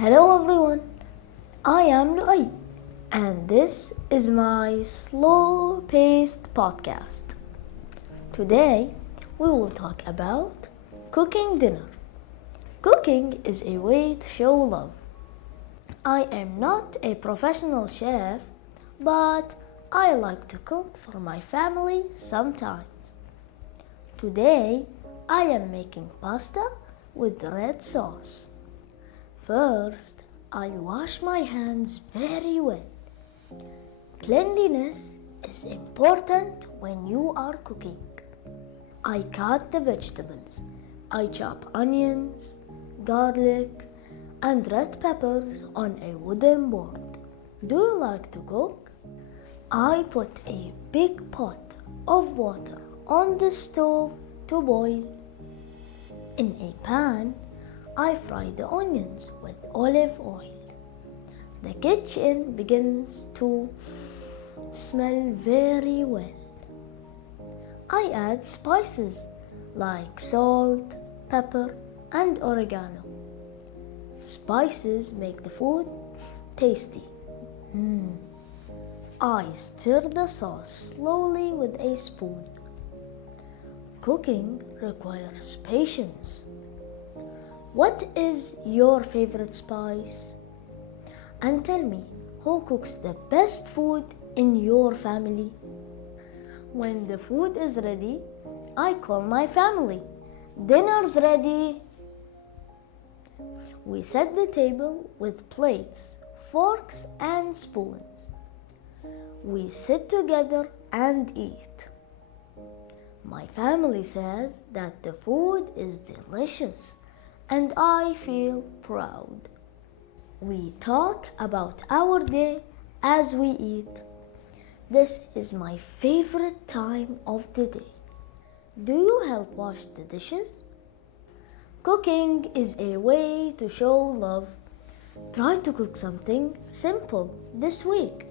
Hello everyone, I am لؤي and this is my slow-paced podcast. Today we will talk about cooking dinner. Cooking is a way to show love. I am not a professional chef, but I like to cook for my family sometimes. Today I am making pasta with red sauce. First, I wash my hands very well. Cleanliness is important when you are cooking. I cut the vegetables. I chop onions, garlic, and red peppers on a wooden board. Do you like to cook? I put a big pot of water on the stove to boil. In a pan, I fry the onions with olive oil. The kitchen begins to smell very well. I add spices like salt, pepper, and oregano. Spices make the food tasty. I stir the sauce slowly with a spoon. Cooking requires patience. What is your favorite spice? And tell me, who cooks the best food in your family? When the food is ready, I call my family. Dinner's ready. We set the table with plates, forks, and spoons. We sit together and eat. My family says that the food is delicious, and I feel proud. We talk about our day as we eat. This is my favorite time of the day. Do you help wash the dishes? Cooking is a way to show love. Try to cook something simple this week.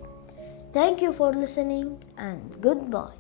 Thank you for listening and goodbye.